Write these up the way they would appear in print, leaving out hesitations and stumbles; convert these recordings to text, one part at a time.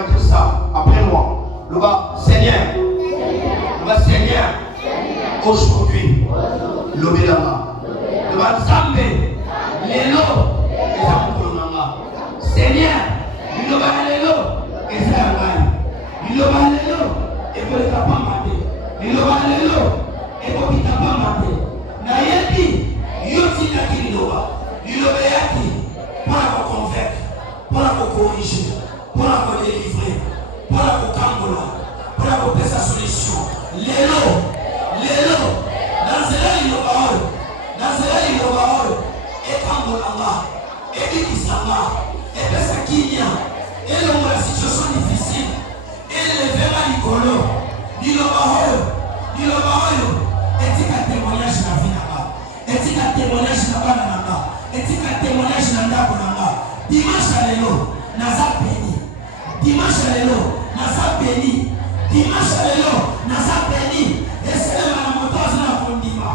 va dire ça après moi. Le bas, Seigneur. Le bas, Seigneur. Aujourd'hui, l'obédama. Le bas, Zambé. Lélo. Et Zamoukolonanga. Seigneur. Le bas, Lélo. Et Zambé. Le bas, Lélo. Et pour les tapants matés. Le bas, Lélo. Et pour les tapants matés. Nayebi. Yoti Naki Loba. Le bas, Yaki. Pour la convaincre. Pour la corriger. Pour la délivrer. Pour la cambola. Pour la porter sa solution. Lélo. Lélo. Dans ce là, il y a et Kambolanga, et Bikisanga, et Pesakinia, et la situation difficile, et le verra Nicolo, Nilobahoyo, et tika témoignage na vie là-bas, et tika témoignage na bana, et tika témoignage na ndako nanga. Dimanche à l'élo, Naza béni. Dimanche à l'élo, Naza béni. Dimanche à l'élo, Naza béni. Et c'est le malamotos na fondima.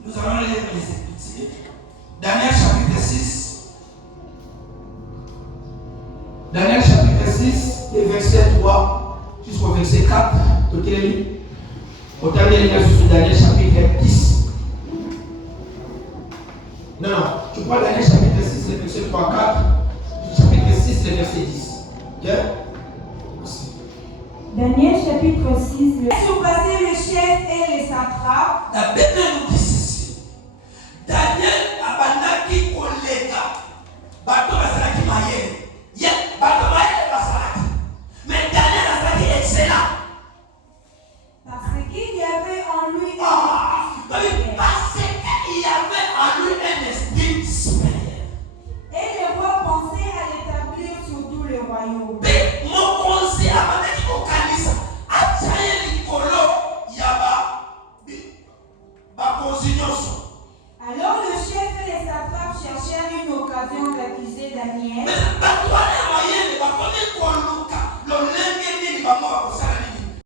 Nous allons lire les Écritures. Daniel chapitre 6. Daniel chapitre 6, et verset 3 jusqu'au verset 4. Tout est lu. Au terme de Daniel chapitre 10. Non, tu prends Daniel chapitre 6, le verset 3, 4. Chapitre 6, le verset 10. Bien? Daniel chapitre 6. Surpasser les chefs et les satrapes. La Bible nous dit ceci. Daniel abandaki koleka. Bato basalaki mayele. Bato mayele basalaki. Mais Daniel a excellent. Parce qu'il y avait en lui parce qu'il y avait en lui un esprit supérieur. Et le roi pensait à l'établir sur tout le royaume. Mais mon conseil abandaki kokanisa. Achaye likolo yaba. Bakonsignoso. Alors le chef et les satrapes cherchèrent une occasion d'accuser Daniel. Mais bato wana mayele bakoni koluka lolenge nini bango bakosala nini.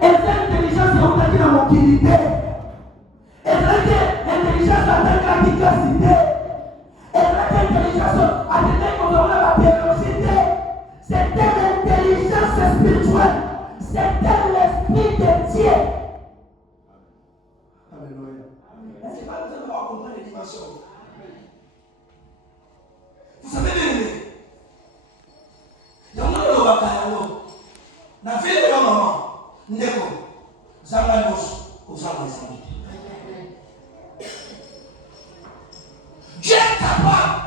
eza intelligence eutaki na mokili te, ezalaki intelligence atangaki kasi te, ezalaki intelligence atendaki kozonga babiologie te. C'était l'intelligence spirituelle, c'était l'esprit de Dieu. Alléluia. Est-ce que vous allez comprendre les dimensions? Vous savez bien, il y a un monde où la fille de la maman, Ndeko, Zanga Noche, aux Zanga Zambiti. Dieu est capable,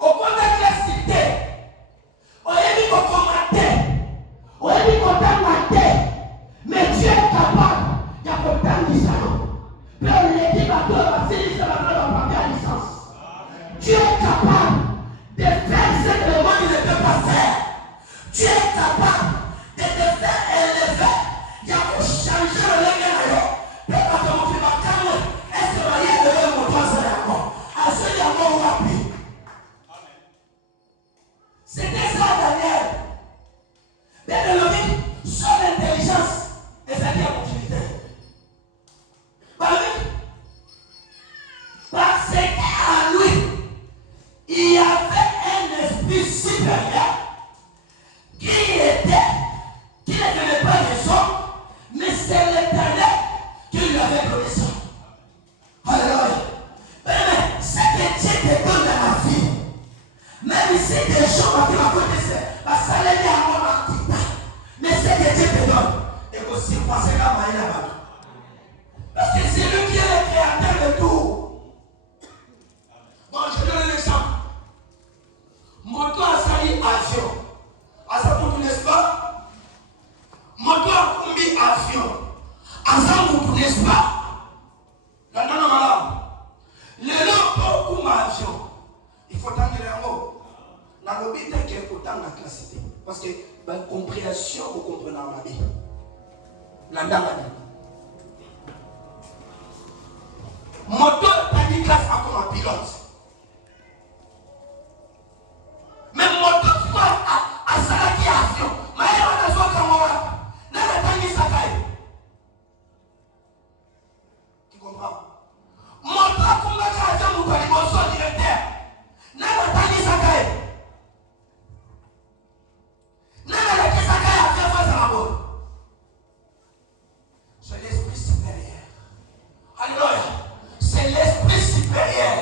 au point de la cité, on est mis au commander, on est mis au commander, mais Dieu est capable, il y a autant de salons. Puis on est dit, bah, toi, c'est l'histoire, on va parler à licence. Dieu est capable de faire ce que le monde ne peut pas faire. Dieu est capable de te faire élever. Il y a pour changer le lien. Mais quand on fait ma caméra, est-ce que ma yeux de mon toit c'est d'accord? À ce qu'il y a mon rapide. C'était ça, Daniel. Bien élevé, son intelligence et sa créativité. Parce qu'à lui, il y avait un esprit supérieur qui ne tenait pas les hommes, mais c'est l'Éternel qui lui avait donné ça. Alléluia. Mais ce que Dieu te donne dans la vie, même si des gens qui la connaissent, parce que ça l'est à moi, mais ce que Dieu te donne, et aussi passer la main là-bas. Parce que c'est lui qui est le créateur de tout. Bon, je donne un exemple. Moto a sali avion. À ça pour n'est-ce pas? Moto a combi avion. À ça pour n'est-ce pas? La nana malade. Le lot pour avion. Il faut tendre les mots. La lobby est qu'il faut tendre la classité. Parce que la compréhension, vous comprenez la vie. La dame. Moto a dit classe comme un pilote. Mais moto quoi à salaki avion. Mais il y a un autre camarade. Là, la tangi sakai. Tu comprends? Moto a combattu à Djamou par les bons directeurs. Là, la tangi sakai. Là, la tangi sakai a fait face à la bonne. C'est l'esprit supérieur. Alléluia. C'est l'esprit supérieur.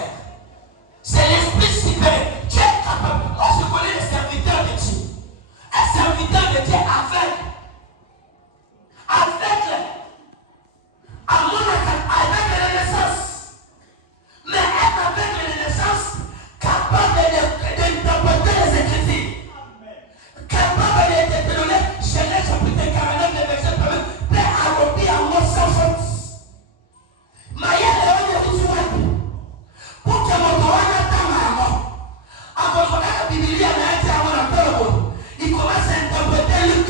C'est l'esprit supérieur. Dieu est capable. Moi, je connais les serviteurs de Dieu. Un serviteur de Dieu avec la renaissance. Mais être avec la renaissance, capable d'interpréter les Écritures. Capable de te donner Genèse chapitre 49, verset 1, prêt à remplir en mot sans faute. Maya le pour que mon doigt n'attende avant qu'on ait la Bible, il commence à interpréter Luc,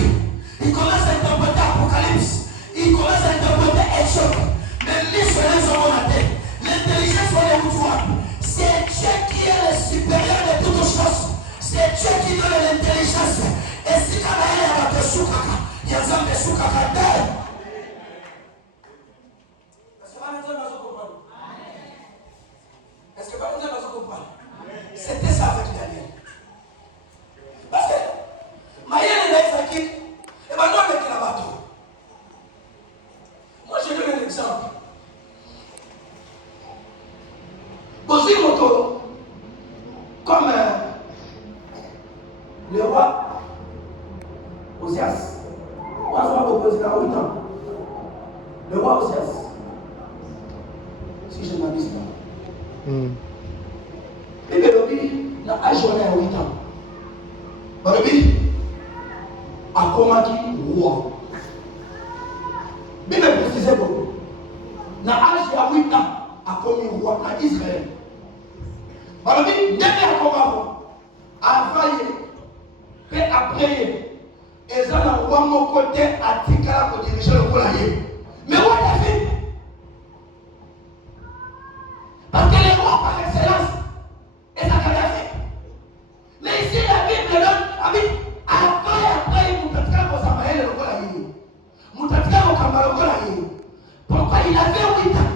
il commence à interpréter Apocalypse, il commence à interpréter Exode. Mais lui, c'est les hommes à terre. L'intelligence, on est pouvoir. C'est Dieu qui est le supérieur de toutes choses. C'est Dieu qui donne l'intelligence. Et si quand il y a des soukaka, il y a des soukaka terre. Est-ce que vous avez compris? C'était ça avec Daniel. Parce que Maïen est Isaac, et bien non avec la bateau. Moi je donne un exemple. Bossi Moto, comme le roi Osias, on va opposer à 8 ans. Le roi Osias, si je ne m'abuse pas. Et bien, il a ajourné à 8 ans. Il a combattu roi. Mais il précisé beaucoup. Il a âge à 8 ans, a commis roi à Israël. Il a combattu. A vaillé. Et après, ils ont un roi mon côté à Tikala pour diriger le poulailler. Mais roi David. Parce que les rois par excellence, et ça a fait. Mais ici, la Bible donne, après, il vous peut-être qu'on s'en va le roi. il avait 8 ans.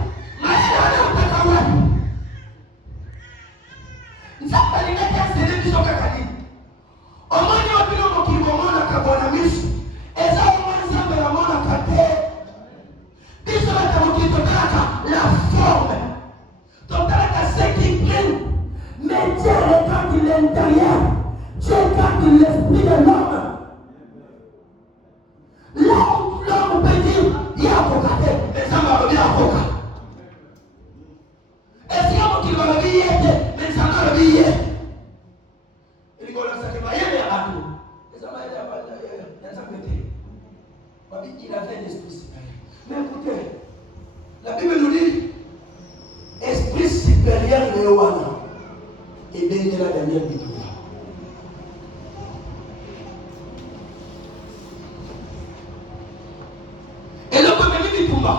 La forme. Donc, ce qui prennent, mais Dieu regarde l'intérieur. Dieu regarde l'esprit de l'homme. Là où l'homme peut dire, il y a un cocaté, mais ça va revenir à coca. Et si on dit qu'il va revenir, mais ça va revenir. Il dit qu'on a ça qui va y aller à nous. Et ça va y aller à nous. Il avait un esprit supérieur. Mais écoutez, la Bible nous dit, esprit supérieur de Yohana. Et bien, il est la dernière vidéo. Et le premier dit Pumba.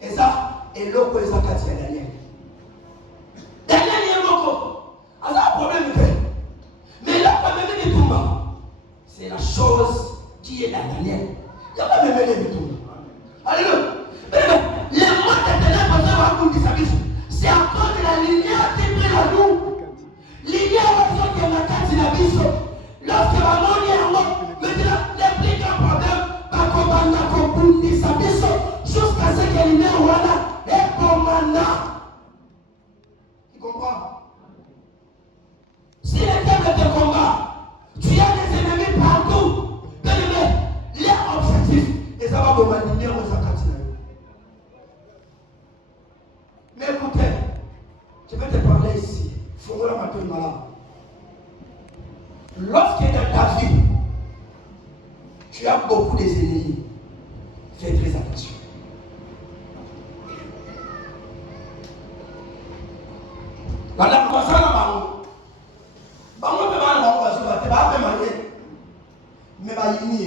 Et ça, et l'autre, ça, c'est Daniel. Daniel, il y a un problème. Mais le premier dit Pumba. C'est la chose qui est dans Daniel. Il n'y a pas de même de Pumba. Alléluia. Les mots de ténèbres, c'est à cause de la lumière qui brille en nous. Lumière qui est dans la carte de la biso. Lorsque la mort est en haut, maintenant, les plus grands problèmes, jusqu'à ce que l'humain voilà est commandant. Tu comprends? Si les termes de combat, tu as des ennemis partout, leur objectif, et ça va commander aux acatiques. Mais écoutez, je vais te parler ici. Il faut voir ma tête malade. Lorsque dans ta vie, tu as beaucoup d'ennemis, fais très attention. Madame, comment ça va? Bango pe bana bango baso ba te ba pe manye. Me ba yini.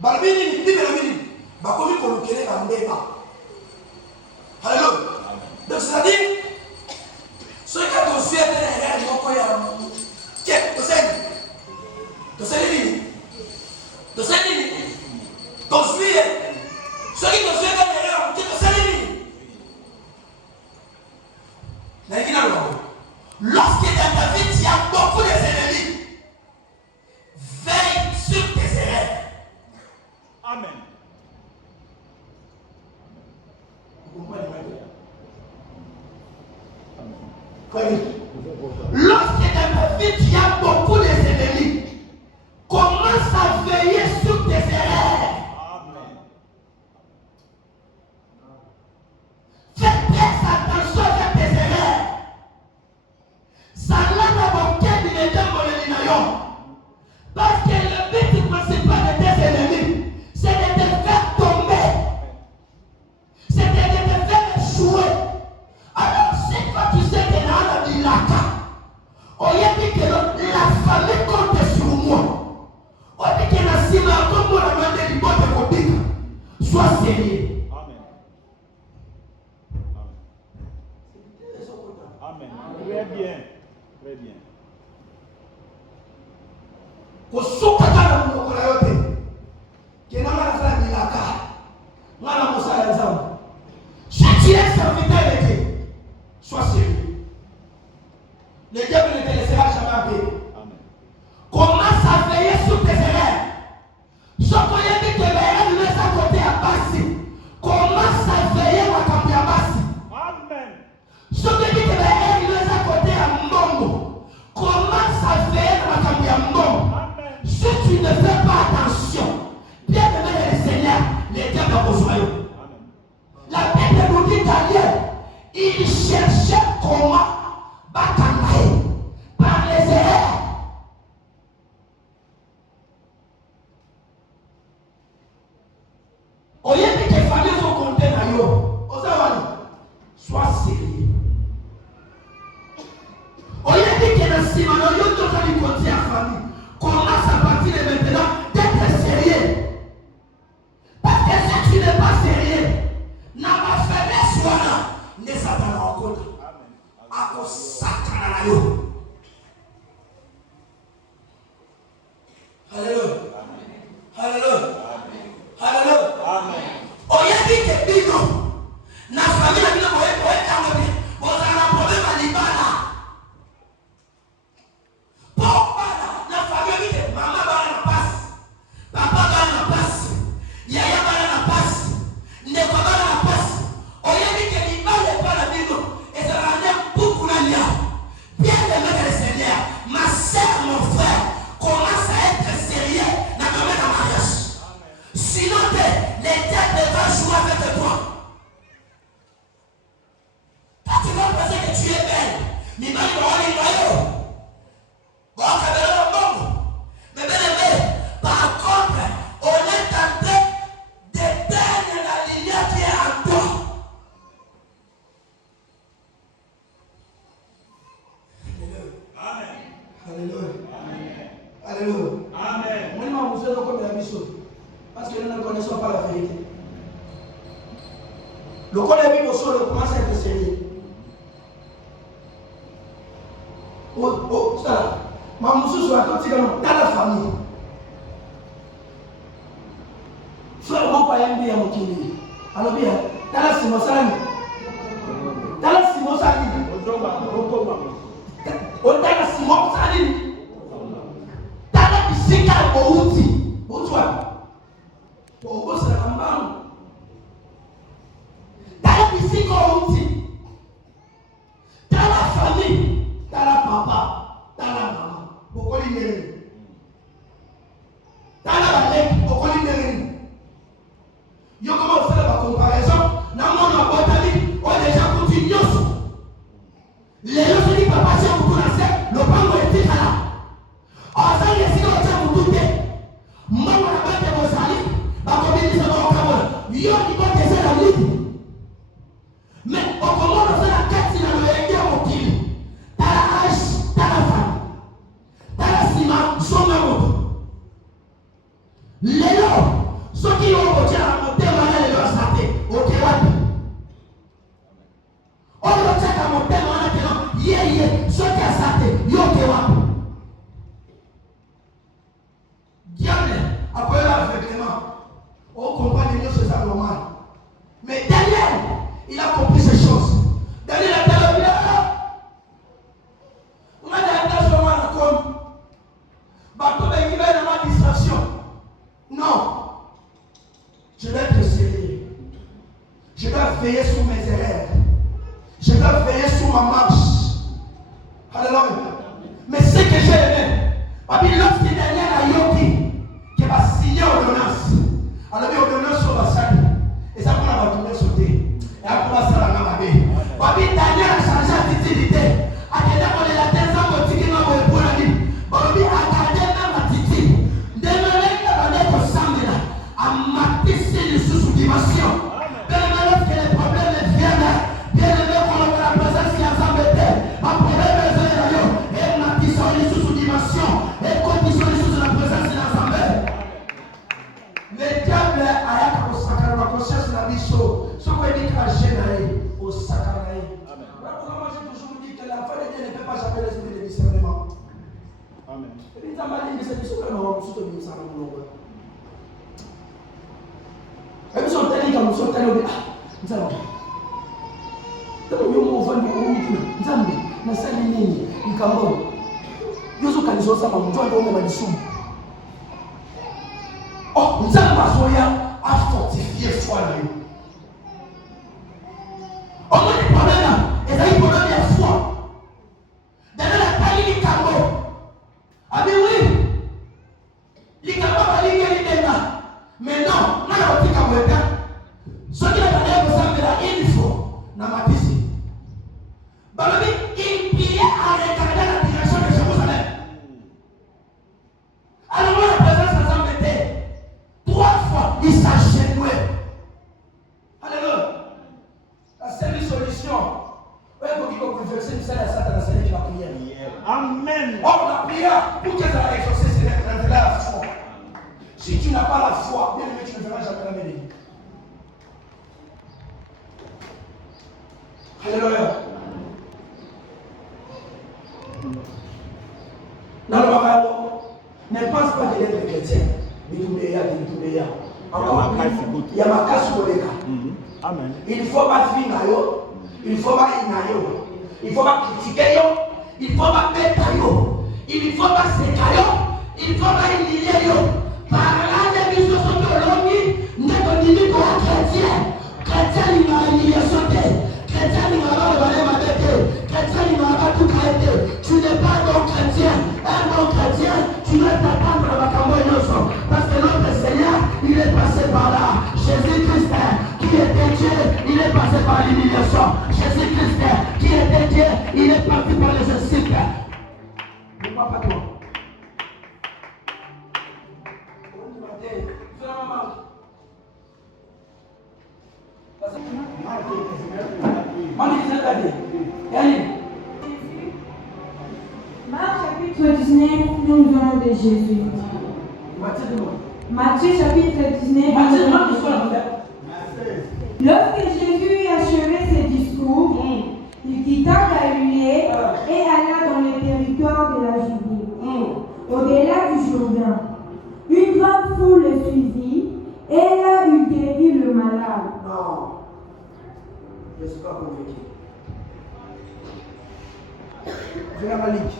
Barbini ni bibela mini. Ba komi kolukele ba mbeba. Alléluia. Donc c'est-à-dire ceux qui ont suivi les moko ya ke to seni. To seni. To suivi. Ceux qui ont suivi les règles to seni. Lorsque dans ta vie, tu as beaucoup d'ennemis, veille sur tes erreurs. Amen. Lorsque dans ta vie, tu as beaucoup d'ennemis, commence à veiller sur tes erreurs. Amen. Fais très attention à tes erreurs. Parce que le but principal de tes ennemis, c'est de te faire tomber, c'est de te faire échouer. Alors, si toi tu sais que dans la bilaka, on y a dit que la famille compte sur moi. On dit que la cible a comme la main de l'ibon de Kobika. Sois sérieux. Amen. Amen. Très bien. Très bien. Kusuka kana mukula yote kina mara sana milaka mwana musala zangu si tu es serviteur de Dieu sois sérieux, le diable ne te laissera jamais en paix. Commence à veiller sur tes erreurs. Ce qu'on a dit que les erreurs ne laissent à côté à Bassi, commence à veiller à camper à Bassi. Amen. Ce qu'on dit que les erreurs ne laissent à côté à Mbongo, commence à veiller à camper à Mbongo. Si tu ne fais pas attention, bien aimé le Seigneur, les diables vont rejoindre. La Bible nous dit Daniel, il cherchait comment batailler par les erreurs. Au lieu que tes familles sont comptées dans l'eau, sois sérieux. Au lieu que la Simano, il doit aller compter à la famille. Commence à partir de maintenant d'être sérieux. Parce que si tu n'es pas sérieux, n'a pas fait des soins, ne s'attend en compte. À cause Satan. Alléluia. Alléluia. Alléluia. Amen. Oh, yeah. Il y a ma casse pour les gars. Amen. Il ne faut pas finir, il ne faut pas ignorer, il ne faut pas critiquer, il ne faut pas mettre, il ne faut pas sécailler, il ne faut pas humilier. Par là, les bisous sont de l'homme, n'est-ce dit pour un chrétien. Chrétien, il m'a humilié sauté. Chrétien, il m'a pas volé ma tête. Chrétien, il m'a pas tout traité. Tu n'es pas un bon chrétien. Un bon chrétien, tu dois t'attendre à la campagne. Parce que notre Seigneur, il est passé par là. Jésus-Christ, qui était Dieu, il est passé par l'humiliation. Jésus-Christ, qui était Dieu, il est parti par les insultes. Pourquoi pas toi? Marc chapitre 19 nous parle de Jésus. Matthieu chapitre 19. Lorsque Jésus eut achevé ses discours, il quitta Galilée et alla dans les territoires de la Judée, au-delà du Jourdain. Une grande foule le suivit et là il guérit le malade. Non, je ne suis pas convaincu. Viens à Malik.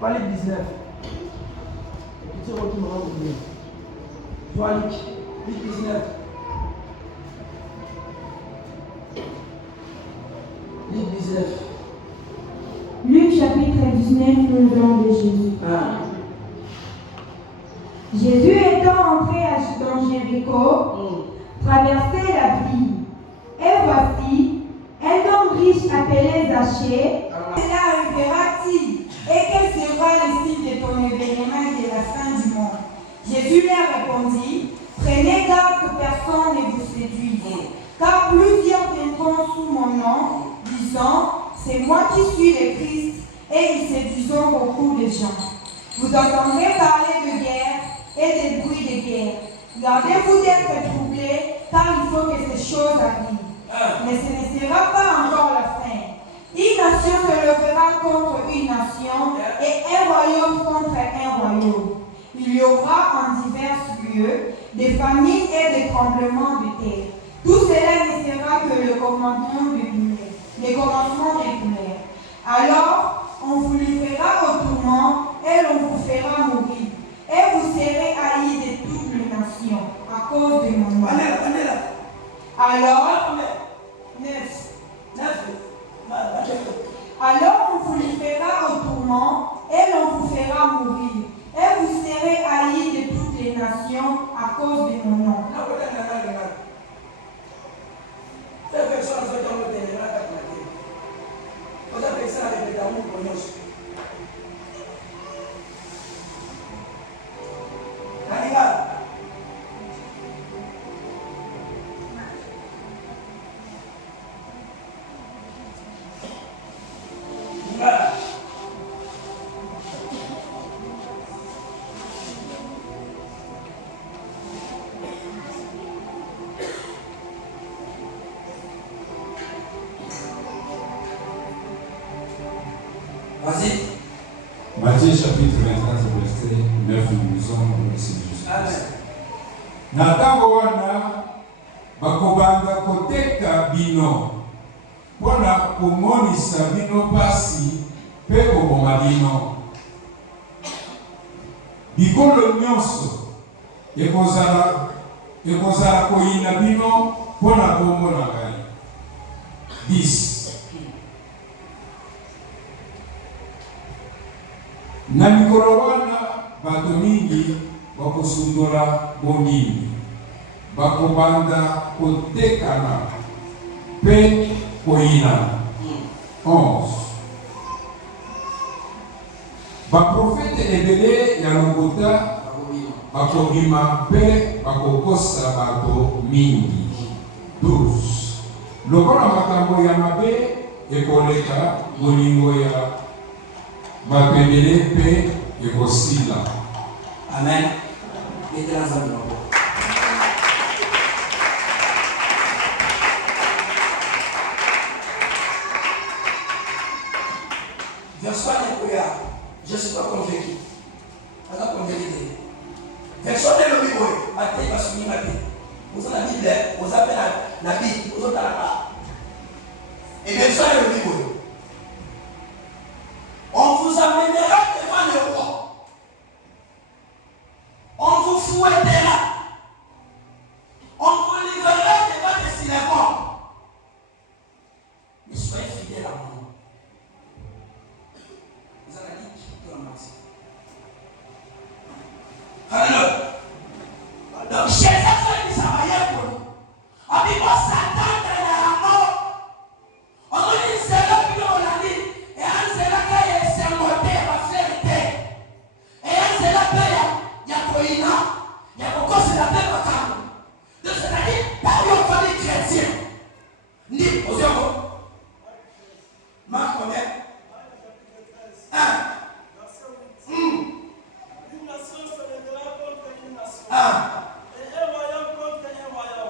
Malik 19. Et puis tu retourneras au milieu. Vois Malik 19. Luc 19. Luc chapitre 19 nous parle de Jésus. Jésus étant entré dans Jéricho, traversait la ville. Et voici, un homme riche appelé Zachée. Cela arrivera-t-il? Et quel sera le signe de ton événement et de la fin du monde? Jésus leur répondit, prenez garde que personne ne vous séduise, car plusieurs viendront sous mon nom, disant, c'est moi qui suis le Christ, et ils séduisent beaucoup de gens. Vous entendrez parler de guerre et des bruits de guerre. Gardez-vous d'être troublés, car il faut que ces choses arrivent. Mais ce ne sera pas encore la fin. Une nation se lèvera contre une nation et un royaume contre un royaume. Il y aura en divers lieux des famines et des tremblements de terre. Tout cela ne sera que le commencement des douleurs. Alors, on vous livrera au tourment et l'on vous fera mourir. Et vous serez haïs de toutes les nations à cause de mon nom. Alors on vous livrera au tourment et l'on vous fera mourir. Et vous serez haïs de toutes les nations à cause de mon nom. Vas-y. Matthieu chapitre 24, verset 9, nous lisons le verset juste. Na tango wana bakobanga koteka bino mpona komonisa bino pasi mpe koboma bino. Bikolo nyonso ekozala koyina bino mpona kombo na Ngai. 10. Na mikolo wana bato mingi bakosundola bonimi, bakobanda kotekana mpe koyina. 11. Baprofete ebele ya longota bakobima mpe bakokosa bato mingi. 12. Lokola makambo ya mabe ekoleka, molingo ya bato ebele mpe ekosila. Amen. Version je ne suis pas convaincu. Personne n'est le niveau. la Bible, vous appelez la Bible, vous autres et bien soyez le niveau. On vous amènera devant le roi. On vous fouettera. On vous livrera devant les synagogues. Mais soyez fidèles à moi. Vous allez dire qui peut en maxi. Alléluia. Donc, chez eux, ça va y être pour nous. On dit, moi, Satan, il y a la mort. On dit, c'est là que on l'a dit. Et c'est là qu'il s'est monté, ma fierté. Et c'est là qu'il y a Koïna. Il y a beaucoup de la paix au camp. Donc, c'est-à-dire, pas une famille chrétienne. Ni aux yeux. Marc combien? 1. Une nation se lèvera contre une nation. Et un royaume contre un royaume.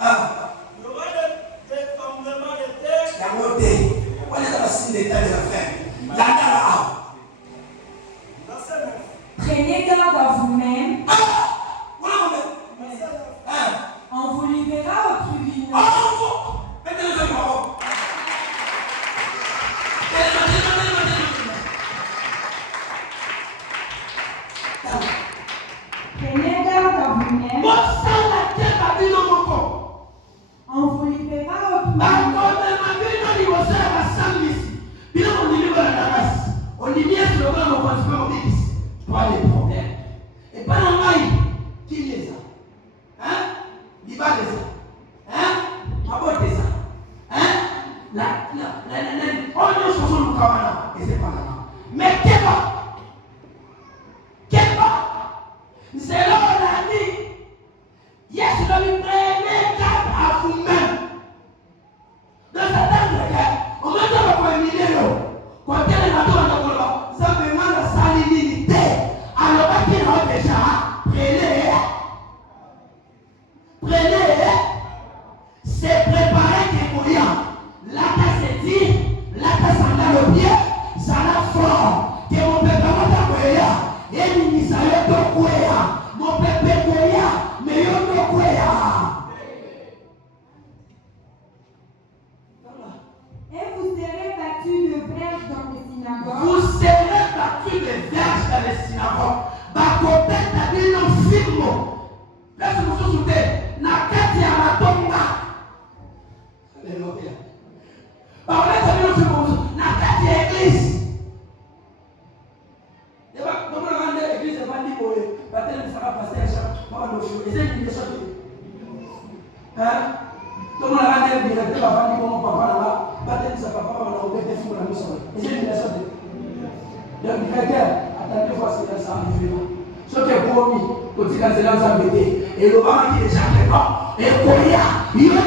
Il y aura des tremblements de terre. La montée. On est dans le signe d'état de la fin. La dara. Verset 9. Prenez garde à vous-même. Verset 9. On vous livrera au tribunal. Prenez garde à vous-même. On vous livrera au tribunal. Pas de problème. Et pas dans maille. Qui les a? Hein? Liba les a. Hein? Mabo les a. Hein? On est sur le camarade. Et c'est pas là. Mais Keba. C'est là où on a dit. Yes, je vais prendre garde à vous-même. Dans certains regards, on va dire qu'on est million. Quand elle est là, ça me demande la salinité. Alors, qu'il a déjà prenez, c'est préparer des bouillons. Là, c'est dit, là, ça le pied, ça l'a fort. Que mon pépé m'a et il s'est mon pépé mais il Et vous serez battus de verges dans les synagogues. vous serez battus de verges dans les synagogues. Bakopet a dit non film. Laissez-vous soutenir. Na kati ya matonga. Alléluia. Bakopet a dit non film. Na kati ya église. Et bah, comment on va dire l'église va dire que peut-être que ça va passer à chaque fois de choses. Et c'est une question. Hein? Comment on va dire directeur va dire comment papa là, peut-être que ça papa va nous mettre fou dans la mission. Et c'est une question. Donc quelqu'un attendez voir si ça arrive. Ce qui est promis, quand il a zéro ça m'aider. Et le maman qui est déjà présent. Et Koya, il